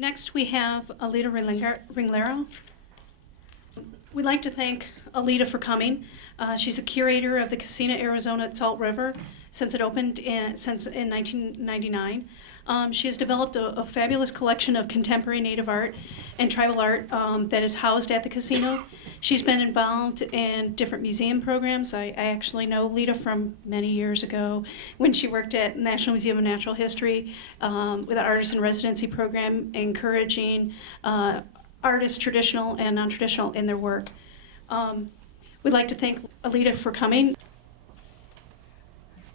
Next, we have Alita Ringlero. We'd like to thank Alita for coming. She's a curator of the Casino Arizona at Salt River since it opened in 1999. She has developed a fabulous collection of contemporary Native art and tribal art that is housed at the casino. She's been involved in different museum programs. I actually know Lita from many years ago when she worked at National Museum of Natural History with an artist in residency program encouraging artists, traditional and non-traditional, in their work. We'd like to thank Alita for coming.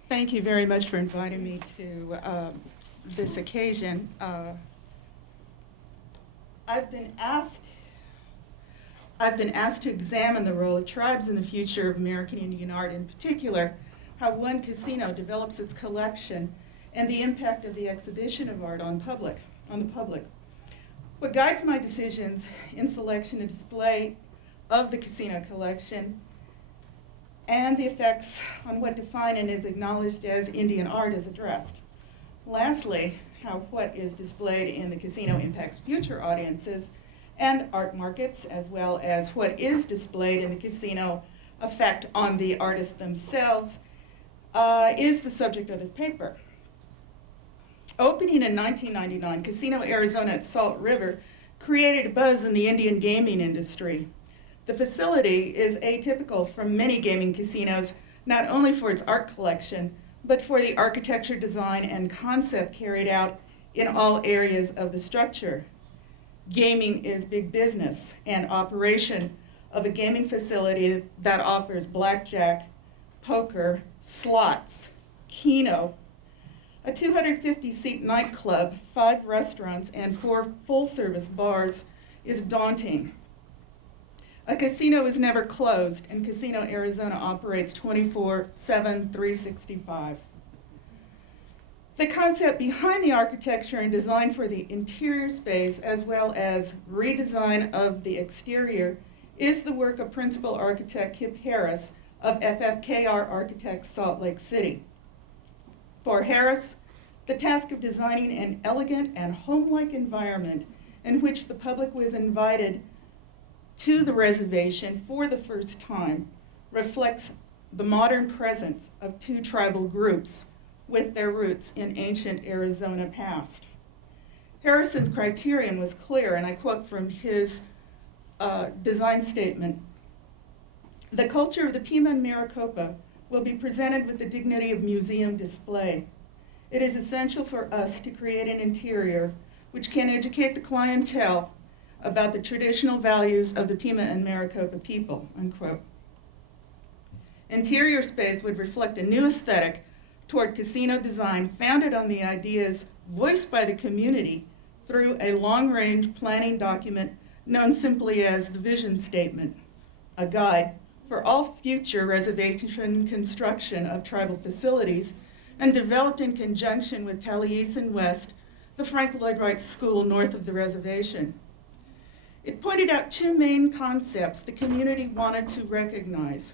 Thank you very much for inviting me to this occasion. I've been asked to examine the role of tribes in the future of American Indian art, in particular, how one casino develops its collection and the impact of the exhibition of art on the public. What guides my decisions in selection and display of the casino collection and the effects on what defined and is acknowledged as Indian art is addressed. Lastly, how what is displayed in the casino impacts future audiences and art markets, as well as what is displayed in the casino effect on the artists themselves, is the subject of this paper. Opening in 1999, Casino Arizona at Salt River created a buzz in the Indian gaming industry. The facility is atypical from many gaming casinos, not only for its art collection, but for the architecture, design, and concept carried out in all areas of the structure. Gaming is big business, and operation of a gaming facility that offers blackjack, poker, slots, keno, a 250-seat nightclub, 5 restaurants, and 4 full-service bars is daunting. A casino is never closed, and Casino Arizona operates 24/7, 365. The concept behind the architecture and design for the interior space, as well as redesign of the exterior, is the work of principal architect Kip Harris of FFKR Architects, Salt Lake City. For Harris, the task of designing an elegant and home-like environment in which the public was invited to the reservation for the first time reflects the modern presence of 2 tribal groups with their roots in ancient Arizona past. Harrison's criterion was clear, and I quote from his design statement: "The culture of the Pima and Maricopa will be presented with the dignity of museum display. It is essential for us to create an interior which can educate the clientele about the traditional values of the Pima and Maricopa people," unquote. Interior space would reflect a new aesthetic toward casino design founded on the ideas voiced by the community through a long-range planning document known simply as the Vision Statement, a guide for all future reservation construction of tribal facilities, and developed in conjunction with Taliesin West, the Frank Lloyd Wright School north of the reservation. It pointed out 2 main concepts the community wanted to recognize.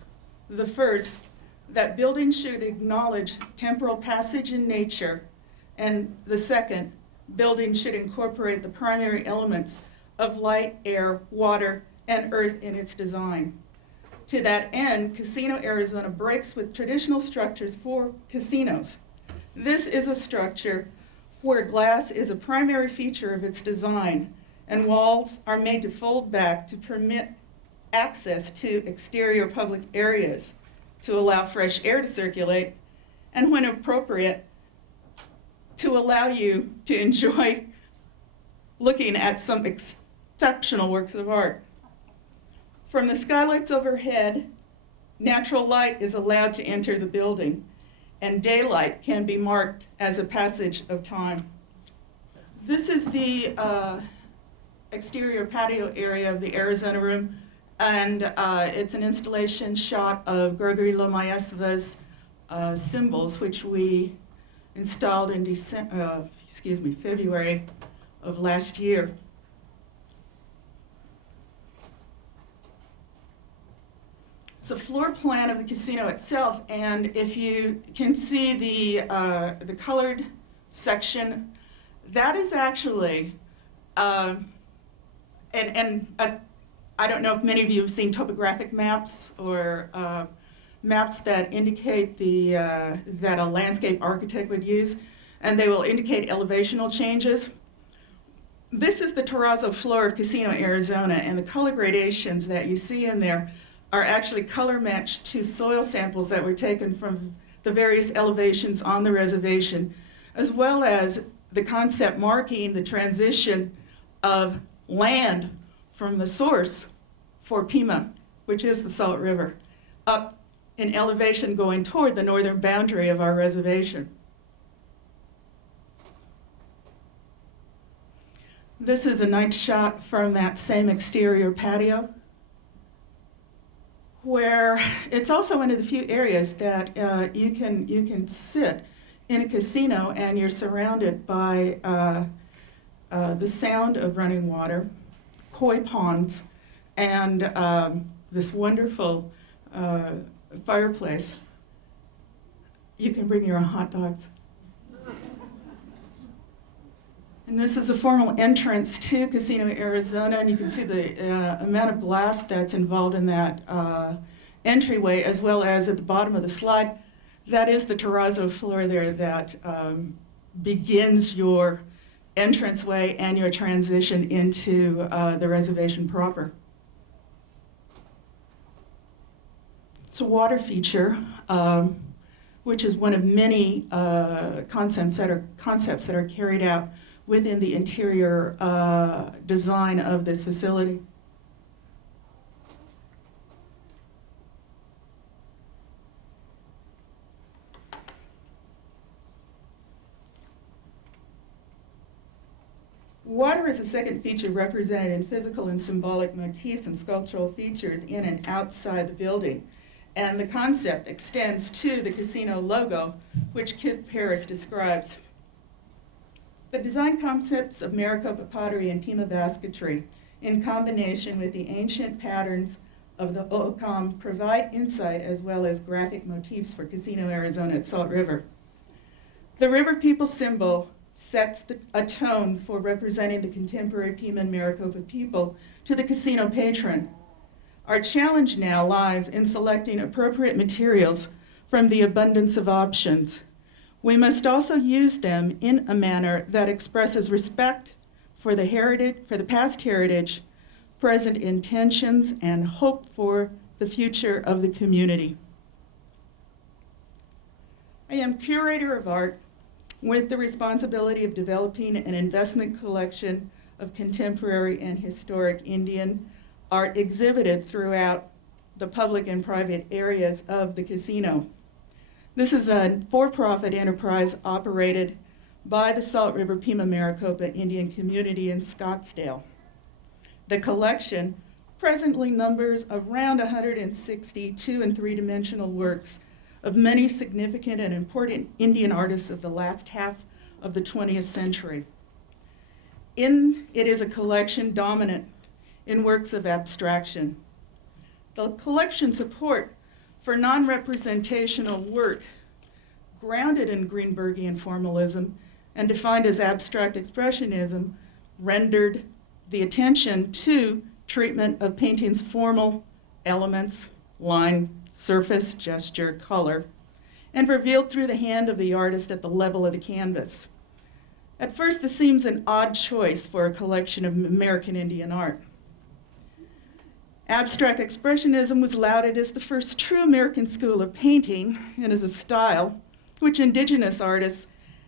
The first, that buildings should acknowledge temporal passage in nature, and the second, buildings should incorporate the primary elements of light, air, water, and earth in its design. To that end, Casino Arizona breaks with traditional structures for casinos. This is a structure where glass is a primary feature of its design, and walls are made to fold back to permit access to exterior public areas, to allow fresh air to circulate, and when appropriate, to allow you to enjoy looking at some exceptional works of art. From the skylights overhead, natural light is allowed to enter the building, and daylight can be marked as a passage of time. This is the exterior patio area of the Arizona Room, and it's an installation shot of Gregory Lomayeva's symbols, which we installed in February of last year. It's a floor plan of the casino itself, and if you can see the colored section, that is actually I don't know if many of you have seen topographic maps or maps that indicate that a landscape architect would use, and they will indicate elevational changes. This is the terrazzo floor of Casino, Arizona, and the color gradations that you see in there are actually color matched to soil samples that were taken from the various elevations on the reservation, as well as the concept marking the transition of land from the source for Pima, which is the Salt River, up in elevation going toward the northern boundary of our reservation. This is a night shot from that same exterior patio, where it's also one of the few areas that you can sit in a casino and you're surrounded by the sound of running water, koi ponds, and this wonderful fireplace. You can bring your own hot dogs. And this is the formal entrance to Casino, Arizona, and you can see the amount of glass that's involved in that entryway, as well as at the bottom of the slide. That is the terrazzo floor there that begins your entranceway and your transition into the reservation proper. It's a water feature, which is one of many concepts that are carried out within the interior design of this facility. Water is a second feature represented in physical and symbolic motifs and sculptural features in and outside the building. And the concept extends to the casino logo, which Kit Paris describes. The design concepts of Maricopa pottery and Pima basketry, in combination with the ancient patterns of the O'Com, provide insight as well as graphic motifs for Casino, Arizona at Salt River. The river people symbol sets a tone for representing the contemporary Pima and Maricopa people to the casino patron. Our challenge now lies in selecting appropriate materials from the abundance of options. We must also use them in a manner that expresses respect for the heritage, for the past heritage, present intentions, and hope for the future of the community. I am curator of art with the responsibility of developing an investment collection of contemporary and historic Indian art exhibited throughout the public and private areas of the casino. This is a for-profit enterprise operated by the Salt River Pima Maricopa Indian community in Scottsdale. The collection presently numbers around 160 two- and three-dimensional works of many significant and important Indian artists of the last half of the 20th century. It is a collection dominant in works of abstraction. The collection support for non-representational work grounded in Greenbergian formalism and defined as abstract expressionism rendered the attention to treatment of painting's formal elements, line, surface, gesture, color, and revealed through the hand of the artist at the level of the canvas. At first, this seems an odd choice for a collection of American Indian art. Abstract expressionism was lauded as the first true American school of painting and as a style which indigenous artists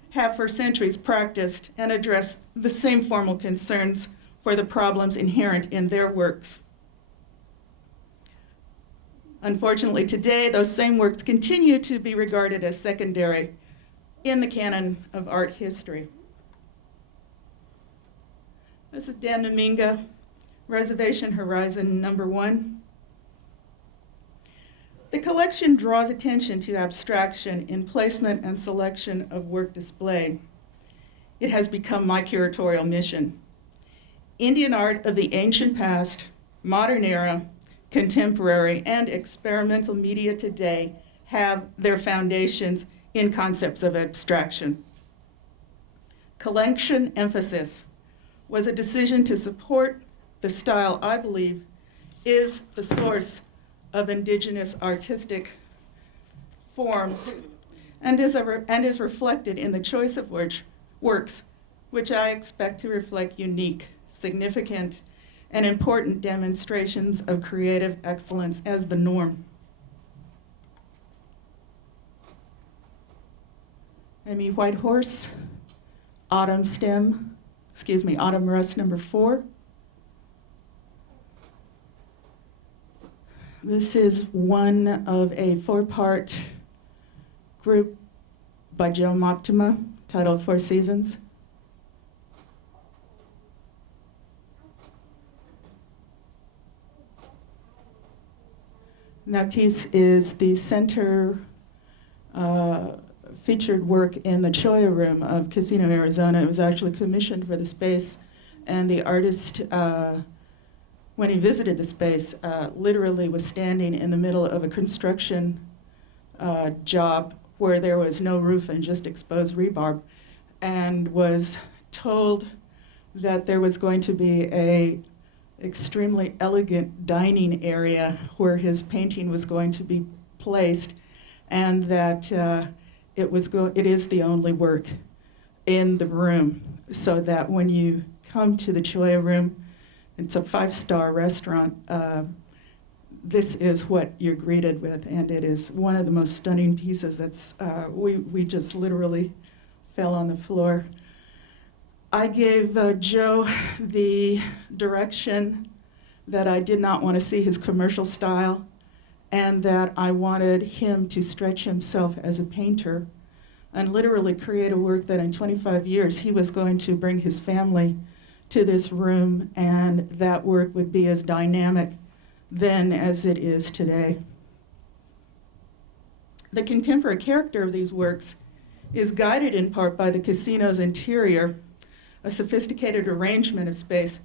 have for centuries practiced and addressed the same formal concerns for the problems inherent in their works. Unfortunately, today, those same works continue to be regarded as secondary in the canon of art history. This is Dan Naminga, Reservation Horizon number 1. The collection draws attention to abstraction in placement and selection of work displayed. It has become my curatorial mission. Indian art of the ancient past, modern era, contemporary, and experimental media today have their foundations in concepts of abstraction. Collection emphasis. was a decision to support the style I believe is the source of indigenous artistic forms and is reflected in the choice of works, which I expect to reflect unique, significant, and important demonstrations of creative excellence as the norm. Emmy Whitehorse, Autumn Rust number 4. This is one of a 4-part group by Joe Moctama titled 4 Seasons. And that piece is the center featured work in the Choya Room of Casino, Arizona. It was actually commissioned for the space, and the artist, when he visited the space, literally was standing in the middle of a construction job where there was no roof and just exposed rebar, and was told that there was going to be a extremely elegant dining area where his painting was going to be placed, and that it is the only work in the room, so that when you come to the Choya Room, it's a 5-star restaurant, this is what you're greeted with, and it is one of the most stunning pieces that's, we just literally fell on the floor. I gave Joe the direction that I did not want to see his commercial style, and that I wanted him to stretch himself as a painter and literally create a work that in 25 years he was going to bring his family to this room, and that work would be as dynamic then as it is today. The contemporary character of these works is guided in part by the casino's interior, a sophisticated arrangement of space,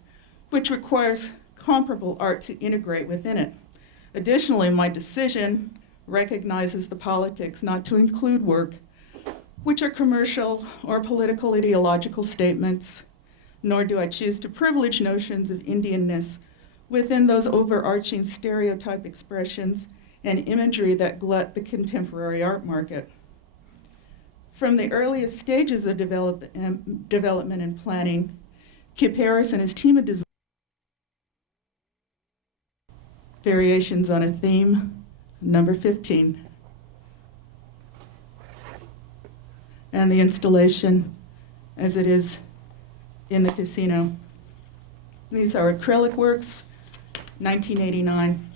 which requires comparable art to integrate within it. Additionally, my decision recognizes the politics not to include work which are commercial or political ideological statements, nor do I choose to privilege notions of Indianness within those overarching stereotype expressions and imagery that glut the contemporary art market. From the earliest stages of development and planning, Kip Harris and his team of designers variations on a theme, number 15. And the installation as it is in the casino. These are acrylic works, 1989.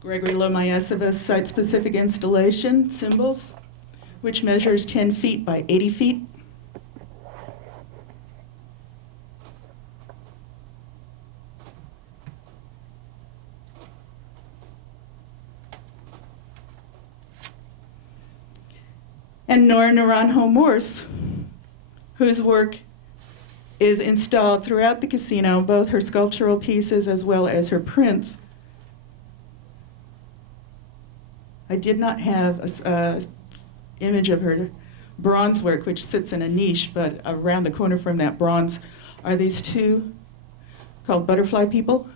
Gregory Lomayeseva's site-specific installation, Symbols, which measures 10 feet by 80 feet. And Nora Naranjo Morse, whose work is installed throughout the casino, both her sculptural pieces as well as her prints. I did not have an image of her bronze work, which sits in a niche, but around the corner from that bronze are these two called Butterfly People.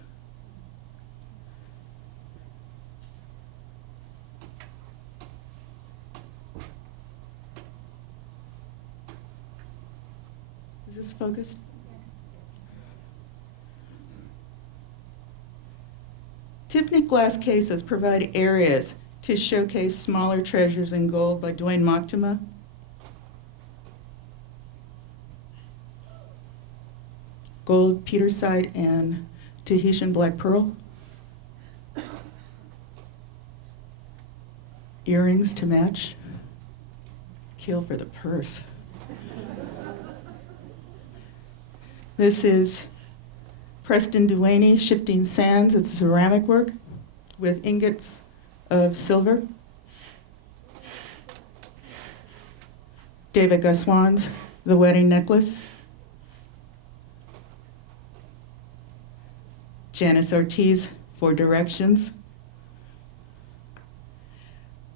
Is this focused? Tiffany glass cases provide areas to showcase smaller treasures in gold by Dwayne Moctama. Gold, Petersite, and Tahitian black pearl. Earrings to match. Kill for the purse. This is Preston Duaney, Shifting Sands. It's ceramic work with ingots of silver. David Goswan's The Wedding Necklace. Janice Ortiz, 4 Directions.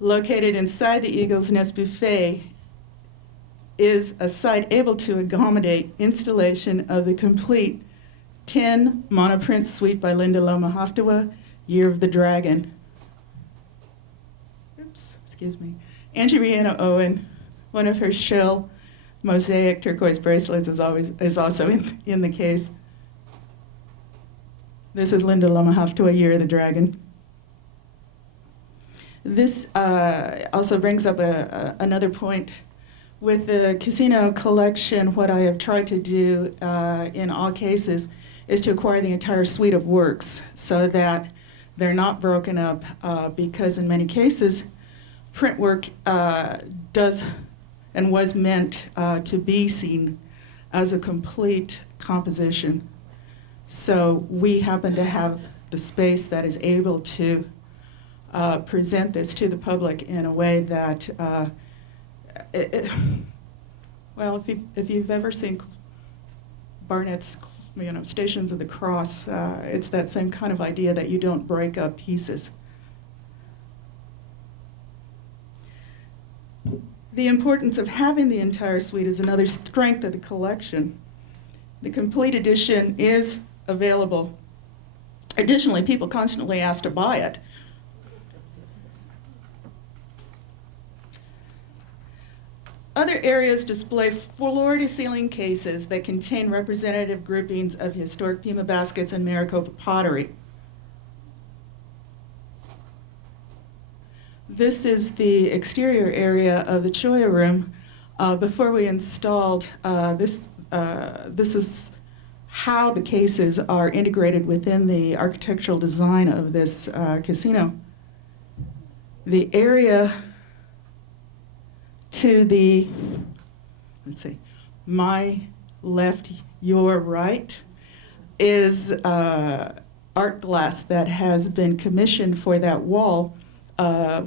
located inside the Eagle's Nest Buffet, is a site able to accommodate installation of the complete 10 monoprint suite by Linda Loma Haftawa, Year of the Dragon. Oops, excuse me. Angie Rihanna Owen, one of her shell mosaic turquoise bracelets is also in the case. This is Linda Loma Haftawa, Year of the Dragon. This also brings up another point. With the casino collection, what I have tried to do in all cases is to acquire the entire suite of works so that they're not broken up because in many cases, print work does and was meant to be seen as a complete composition. So we happen to have the space that is able to present this to the public in a way that well, if you've ever seen Barnett's, Stations of the Cross, it's that same kind of idea that you don't break up pieces. The importance of having the entire suite is another strength of the collection. The complete edition is available. Additionally, people constantly ask to buy it. Other areas display floor-to-ceiling cases that contain representative groupings of historic Pima baskets and Maricopa pottery. This is the exterior area of the Choya room. Before we installed this is how the cases are integrated within the architectural design of this casino. The area to the, my left, your right, is art glass that has been commissioned for that wall,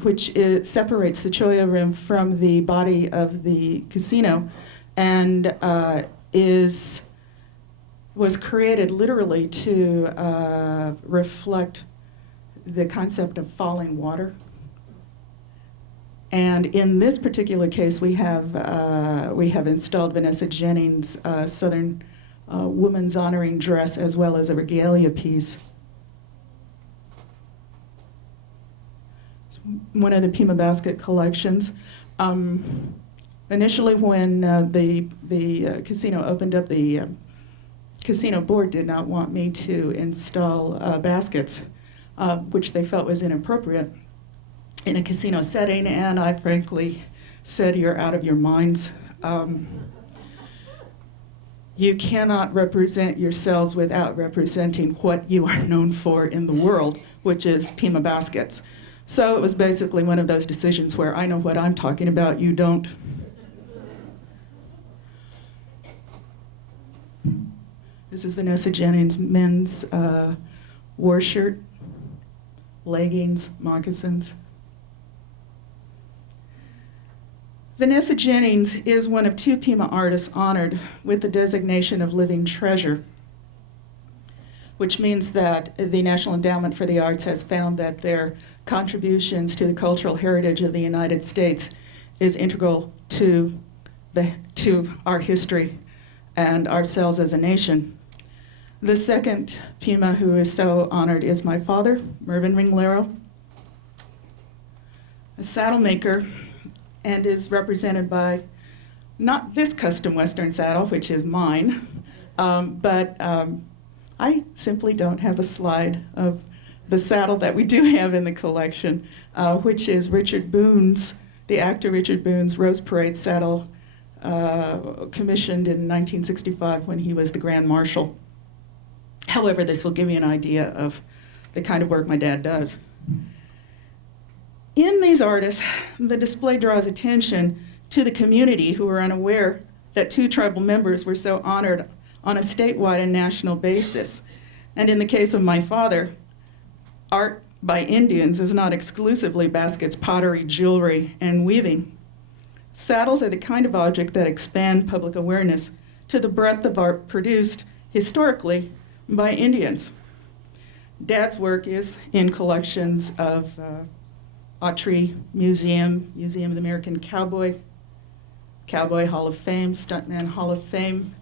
which separates the Choya room from the body of the casino, and was created literally to reflect the concept of falling water. And in this particular case, we have installed Vanessa Jennings' Southern Woman's Honoring Dress, as well as a regalia piece. It's one of the Pima basket collections. Initially, when the casino opened up, the casino board did not want me to install baskets, which they felt was inappropriate in a casino setting, and I frankly said, you're out of your minds. You cannot represent yourselves without representing what you are known for in the world, which is Pima baskets. So it was basically one of those decisions where I know what I'm talking about, you don't. This is Vanessa Jennings' men's war shirt, leggings, moccasins. Vanessa Jennings is one of 2 Pima artists honored with the designation of Living Treasure, which means that the National Endowment for the Arts has found that their contributions to the cultural heritage of the United States is integral to our history and ourselves as a nation. The second Pima who is so honored is my father, Mervyn Ringlero, a saddle maker, and is represented by not this custom Western saddle, which is mine, but I simply don't have a slide of the saddle that we do have in the collection, which is Richard Boone's, the actor Richard Boone's Rose Parade saddle, commissioned in 1965 when he was the Grand Marshal. However, this will give you an idea of the kind of work my dad does. In these artists, the display draws attention to the community who are unaware that 2 tribal members were so honored on a statewide and national basis. And in the case of my father, art by Indians is not exclusively baskets, pottery, jewelry, and weaving. Saddles are the kind of object that expand public awareness to the breadth of art produced historically by Indians. Dad's work is in collections of Autry Museum, Museum of the American Cowboy, Cowboy Hall of Fame, Stuntman Hall of Fame,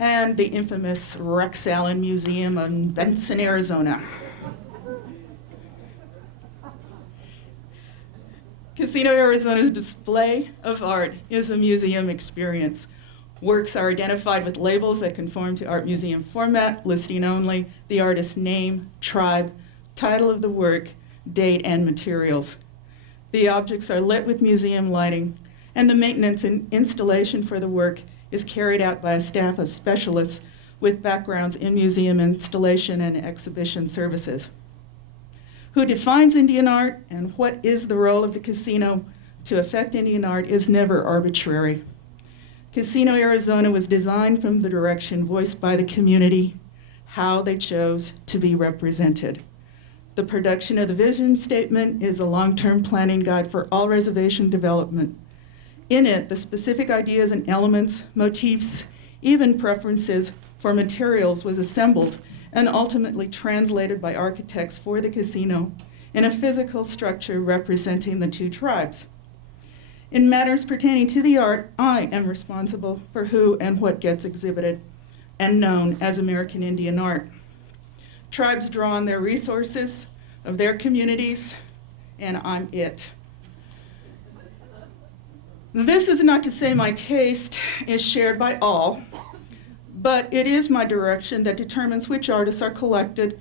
and the infamous Rex Allen Museum in Benson, Arizona. Casino Arizona's display of art is a museum experience. Works are identified with labels that conform to art museum format, listing only the artist's name, tribe, title of the work, date, and materials. The objects are lit with museum lighting, and the maintenance and installation for the work is carried out by a staff of specialists with backgrounds in museum installation and exhibition services. Who defines Indian art and what is the role of the casino to affect Indian art is never arbitrary. Casino Arizona was designed from the direction voiced by the community, how they chose to be represented. The production of the vision statement is a long-term planning guide for all reservation development. In it, the specific ideas and elements, motifs, even preferences for materials was assembled and ultimately translated by architects for the casino in a physical structure representing the two tribes. In matters pertaining to the art, I am responsible for who and what gets exhibited and known as American Indian art. Tribes draw on their resources of their communities, and I'm it. This is not to say my taste is shared by all, but it is my direction that determines which artists are collected,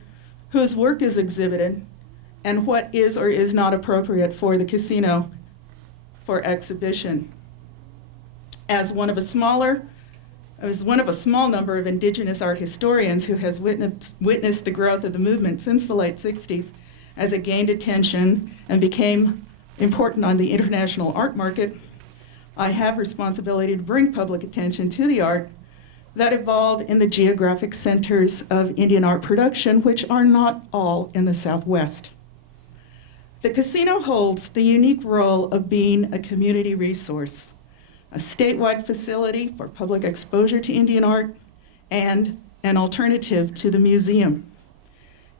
whose work is exhibited, and what is or is not appropriate for the casino for exhibition. As one of a small number of indigenous art historians who has witnessed the growth of the movement since the late 60s as it gained attention and became important on the international art market, I have responsibility to bring public attention to the art that evolved in the geographic centers of Indian art production, which are not all in the Southwest. The casino holds the unique role of being a community resource, a statewide facility for public exposure to Indian art, and an alternative to the museum.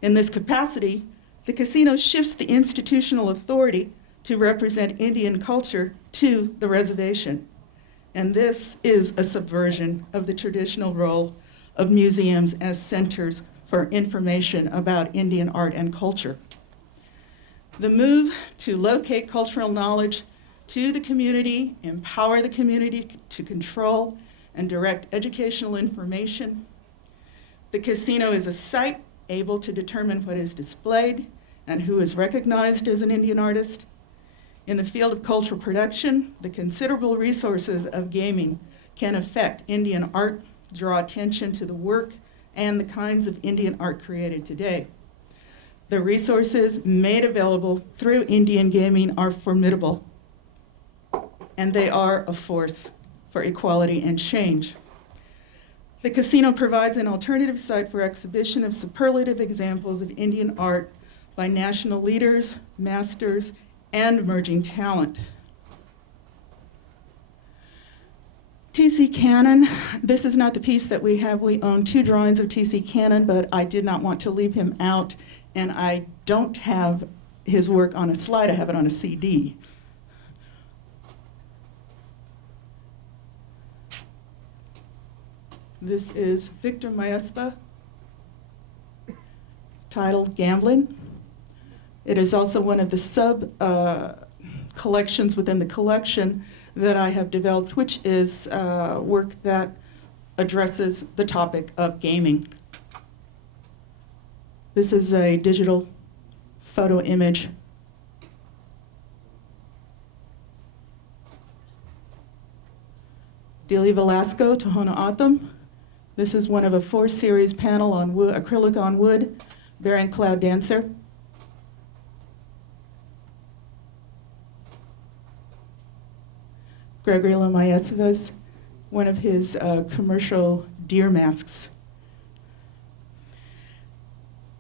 In this capacity, the casino shifts the institutional authority to represent Indian culture to the reservation. And this is a subversion of the traditional role of museums as centers for information about Indian art and culture. The move to locate cultural knowledge to the community, empower the community to control and direct educational information. The casino is a site able to determine what is displayed and who is recognized as an Indian artist. In the field of cultural production, the considerable resources of gaming can affect Indian art, draw attention to the work and the kinds of Indian art created today. The resources made available through Indian gaming are formidable, and they are a force for equality and change. The casino provides an alternative site for exhibition of superlative examples of Indian art by national leaders, masters, and emerging talent. T.C. Cannon, this is not the piece that we have. We own 2 drawings of T.C. Cannon, but I did not want to leave him out, and I don't have his work on a slide. I have it on a CD. This is Victor Maespa, titled Gambling. It is also one of the sub-collections within the collection that I have developed, which is work that addresses the topic of gaming. This is a digital photo image. Delia Velasco, Tohono O'odham. This is one of a 4-series panel on wood, acrylic on wood, bearing Cloud Dancer. Gregory Lomayeva's, one of his commercial deer masks.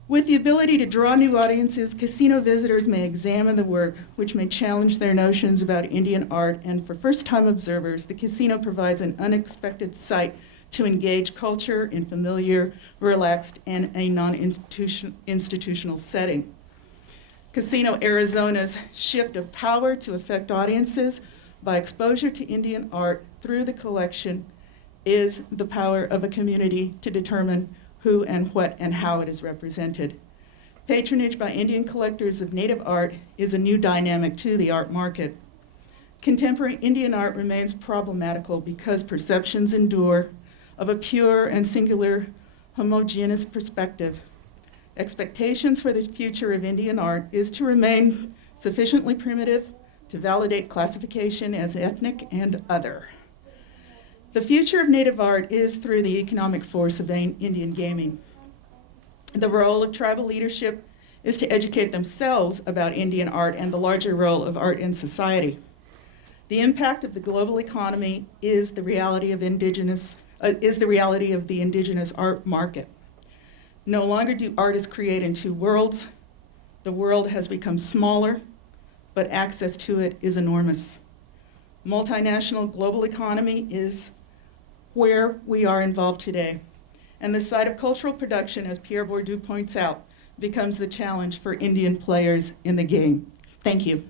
With the ability to draw new audiences, casino visitors may examine the work, which may challenge their notions about Indian art, and for first-time observers, the casino provides an unexpected site to engage culture in familiar, relaxed, and a non-institutional setting. Casino Arizona's shift of power to affect audiences by exposure to Indian art through the collection is the power of a community to determine who and what and how it is represented. Patronage by Indian collectors of native art is a new dynamic to the art market. Contemporary Indian art remains problematical because perceptions endure of a pure and singular homogeneous perspective. Expectations for the future of Indian art is to remain sufficiently primitive to validate classification as ethnic and other. The future of native art is through the economic force of Indian gaming. The role of tribal leadership is to educate themselves about Indian art and the larger role of art in society. The impact of the global economy is the reality of the indigenous art market. No longer do artists create in two worlds. The world has become smaller, but access to it is enormous. Multinational global economy is where we are involved today. And the side of cultural production, as Pierre Bourdieu points out, becomes the challenge for Indian players in the game. Thank you.